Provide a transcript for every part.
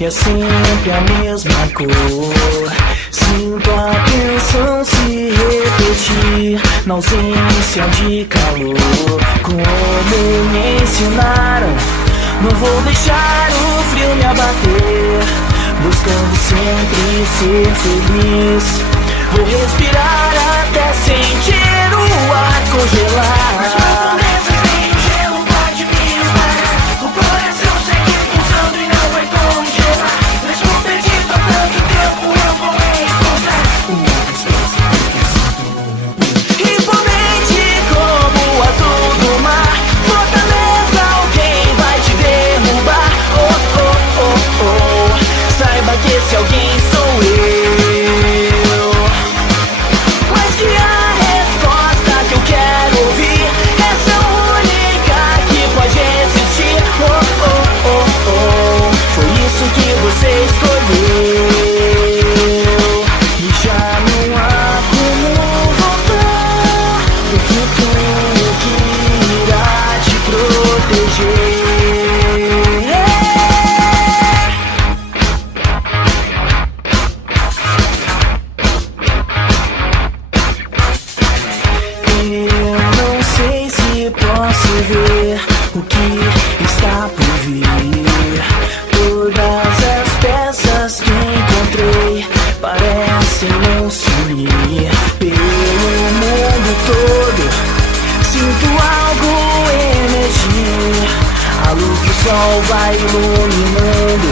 e é sempre a mesma cor. Sinto a tensão se repetir na ausência de calor. Como me ensinaram, não vou deixar o frio me abater, buscando sempre ser feliz. Vou respirar até sentir o ar congelar. Mas promessas nem o gelo pode me parar. O coração segue pulsando e não vai congelar. Mesmo perdido há tanto tempo, eu vou encontrar uma resposta. Imponente como o azul do mar, fortaleza, alguém vai te derrubar. Oh, oh, oh, oh, saiba que esse alguém sou eu. Você escolheu e já não há como voltar do futuro que irá te proteger. Eu não sei se posso ver o que está por vir. Todas as peças que encontrei parecem não sumir pelo mundo todo. Sinto algo emergir, a luz do sol vai iluminando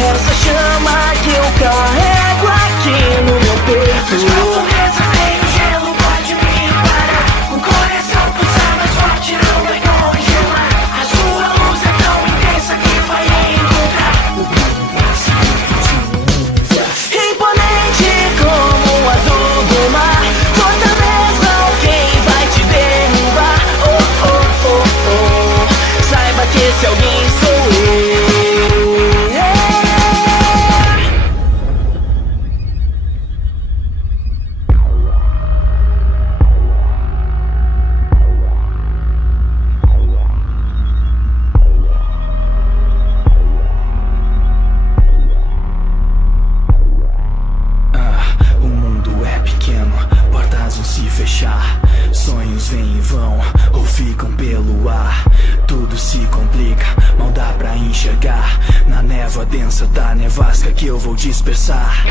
essa chama que eu carrego aqui no meu peito. As profundezas nem o gelo pode me parar. O coração pulsa mais forte, não vai congelar. A sua luz é tão intensa que vai encontrar. Imponente como o azul do mar, fortaleza, alguém vai te derrubar. Oh, oh, oh, oh, saiba que esse alguém sou eu. Sonhos vêm e vão, ou ficam pelo ar. Tudo se complica, mal dá pra enxergar. Na névoa densa da nevasca que eu vou dispersar.